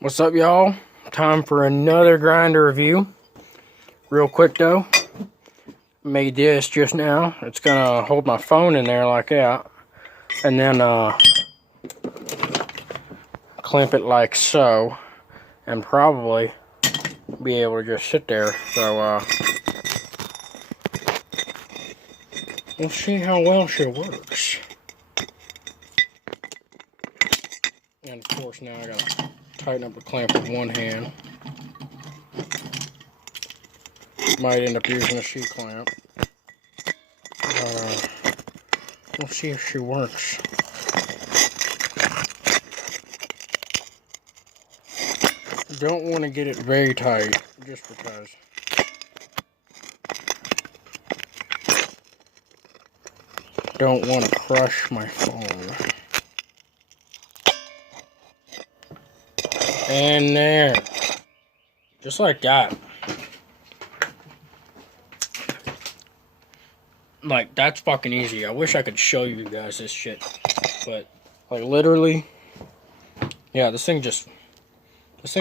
What's up, y'all? Time for another grinder review. Real quick though, made this just now. It's gonna hold my phone in there like that, and then clamp it like so, and probably be able to just sit there. So we'll see how well she works. And of course now I gotta tighten up the clamp with one hand. Might end up using a C-clamp. We'll see if she works. Don't want to get it very tight, just because. Don't want to crush my phone. And there. Just like that. Like, that's fucking easy. I wish I could show you guys this shit. But, like, literally, yeah, this thing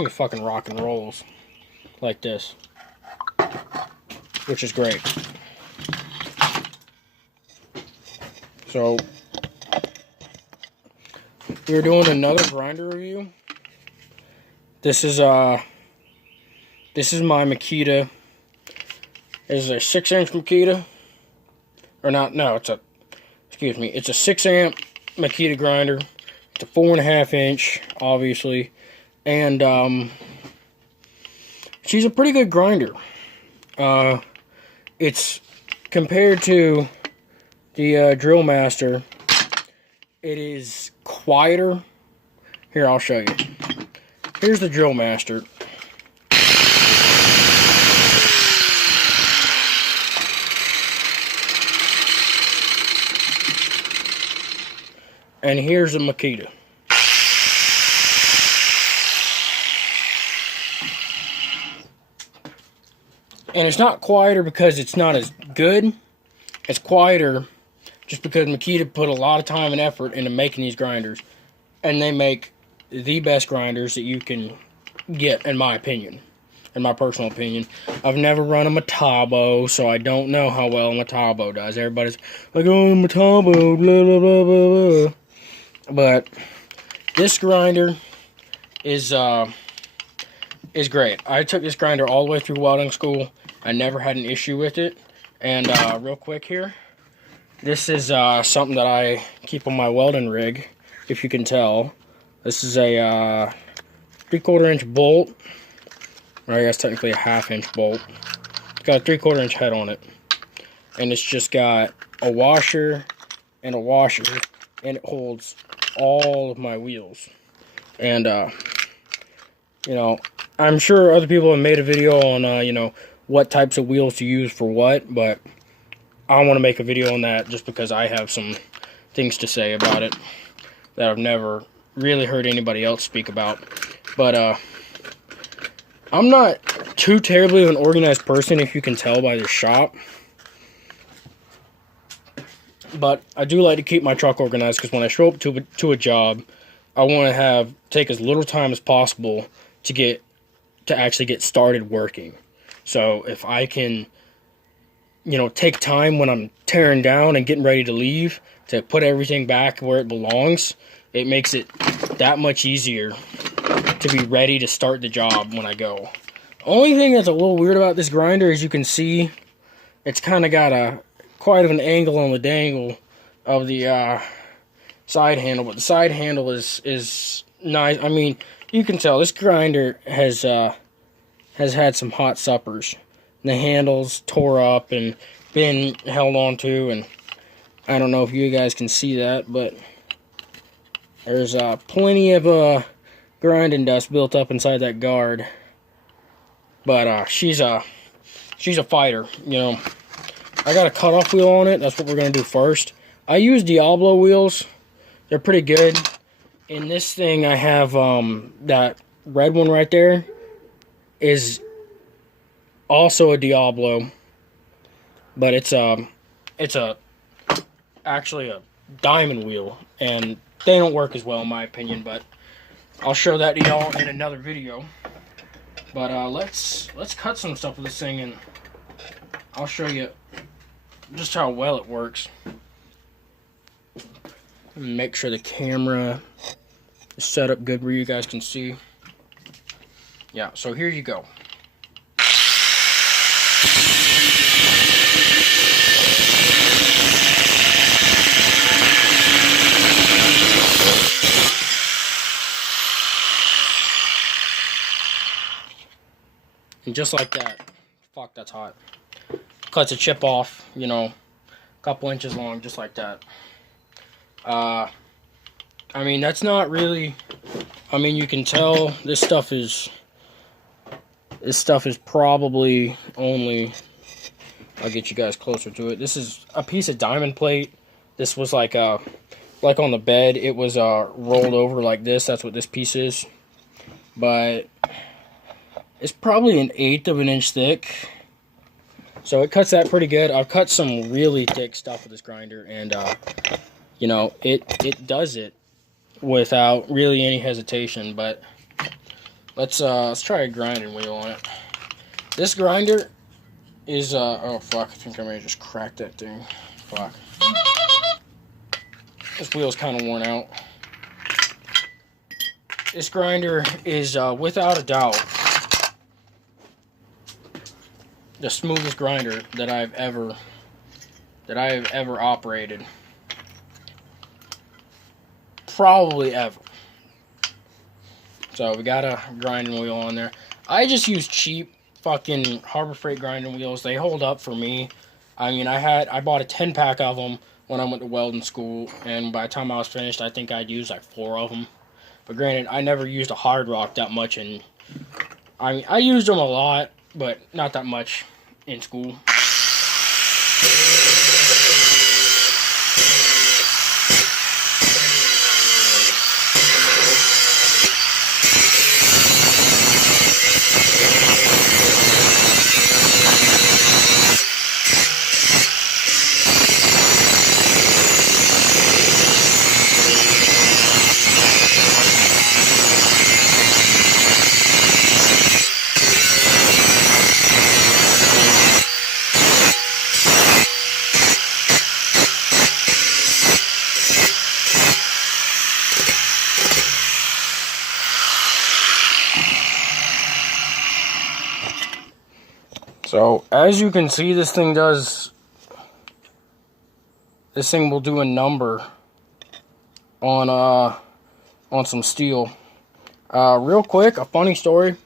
fucking rock and rolls. Like this. Which is great. So, we're doing another grinder review. This is my Makita. This is a 6-inch Makita. Or not, no, it's a 6-amp Makita grinder. It's a 4.5-inch, obviously. And, she's a pretty good grinder. It's, compared to the Drill Master, it is quieter. Here, I'll show you. Here's the Drill Master. And here's the Makita. And it's not quieter because it's not as good. It's quieter just because Makita put a lot of time and effort into making these grinders. And they make the best grinders that you can get, in my opinion. In my personal opinion. I've never run a Metabo, so I don't know how well a Metabo does. Everybody's like, oh, Metabo, blah, blah, blah, blah, blah. But this grinder is great. I took this grinder all the way through welding school. I never had an issue with it. And real quick here, this is something that I keep on my welding rig, if you can tell. This is a 3/4-inch bolt. Or I guess technically a 1/2-inch bolt. It's got a 3/4-inch head on it. And it's just got a washer and a washer. And it holds all of my wheels. And, you know, I'm sure other people have made a video on, you know, what types of wheels to use for what. But I want to make a video on that just because I have some things to say about it that I've never really heard anybody else speak about. But, I'm not too terribly of an organized person, if you can tell by the shop. But I do like to keep my truck organized, because when I show up to a job, I want to take as little time as possible to actually get started working. So if I can, you know, take time when I'm tearing down and getting ready to leave to put everything back where it belongs, it makes it that much easier to be ready to start the job when I go. The only thing that's a little weird about this grinder is you can see it's kind of got quite of an angle on the dangle of the side handle, but the side handle is nice. I mean, you can tell this grinder has had some hot suppers. The handles tore up and been held onto, and I don't know if you guys can see that, but there's plenty of grinding dust built up inside that guard. But she's a fighter, you know. I got a cutoff wheel on it. That's what we're going to do first. I use Diablo wheels. They're pretty good. In this thing, I have that red one right there is also a Diablo, but it's actually a diamond wheel, and they don't work as well in my opinion. But I'll show that to y'all in another video. But let's cut some stuff with this thing, and I'll show you just how well it works. Make sure the camera is set up good where you guys can see. Yeah, so here you go. And just like that, fuck, that's hot. Cuts a chip off, you know, a couple inches long, just like that. I mean, that's not really, I mean, you can tell this stuff is probably only, I'll get you guys closer to it. This is a piece of diamond plate. This was like on the bed, it was rolled over like this. That's what this piece is. But it's probably 1/8 of an inch thick. So it cuts that pretty good. I've cut some really thick stuff with this grinder, and you know, it does it without really any hesitation. But let's try a grinding wheel on it. This grinder is oh fuck, I think I may have just cracked that thing. Fuck. This wheel's kind of worn out. This grinder is without a doubt the smoothest grinder that I have ever operated. Probably ever. So we got a grinding wheel on there. I just use cheap fucking Harbor Freight grinding wheels. They hold up for me. I mean, I bought a 10-pack of them when I went to welding school, and by the time I was finished, I think I'd used like 4 of them. But granted, I never used a hard rock that much, and I mean, I used them a lot, but not that much in school. So, as you can see, this thing will do a number on some steel. Real quick, a funny story.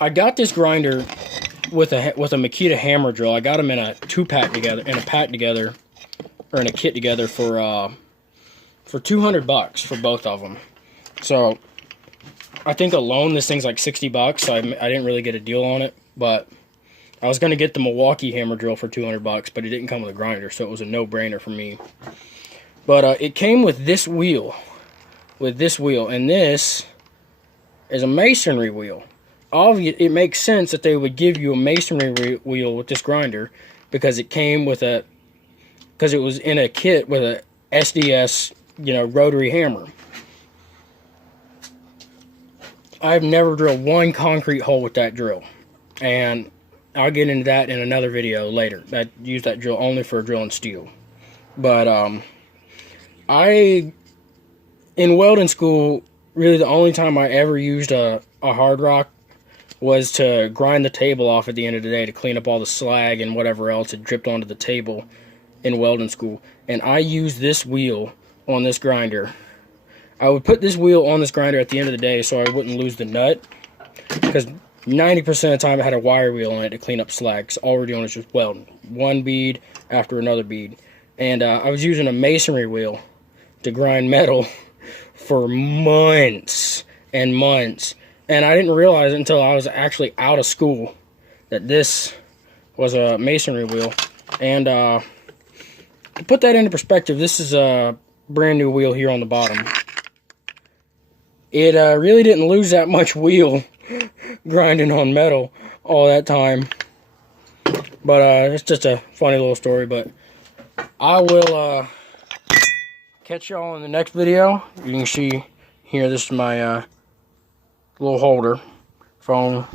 I got this grinder with a Makita hammer drill. I got them in a 2-pack together, in a pack together, or in a kit together for $200 for both of them. So I think alone this thing's like $60, so I didn't really get a deal on it. But I was gonna get the Milwaukee hammer drill for $200, but it didn't come with a grinder, so it was a no-brainer for me. But it came with this wheel, and this is a masonry wheel. Obviously, it makes sense that they would give you a masonry wheel with this grinder, because it came with because it was in a kit with a SDS, you know, rotary hammer. I've never drilled one concrete hole with that drill, and I'll get into that in another video later. I use that drill only for drilling steel. But in welding school, really the only time I ever used a hard rock was to grind the table off at the end of the day to clean up all the slag and whatever else had dripped onto the table in welding school. And I used this wheel on this grinder. I would put this wheel on this grinder at the end of the day so I wouldn't lose the nut, because 90% of the time I had a wire wheel on it to clean up slag, because all we're doing is just welding. One bead after another bead. And I was using a masonry wheel to grind metal for months and months. And I didn't realize it until I was actually out of school that this was a masonry wheel. And to put that into perspective, this is a brand new wheel here on the bottom. It really didn't lose that much wheel grinding on metal all that time. But it's just a funny little story. But I will catch y'all in the next video. You can see here, this is my little holder. Phone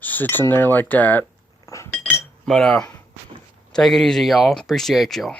sits in there like that. But take it easy, y'all. Appreciate y'all.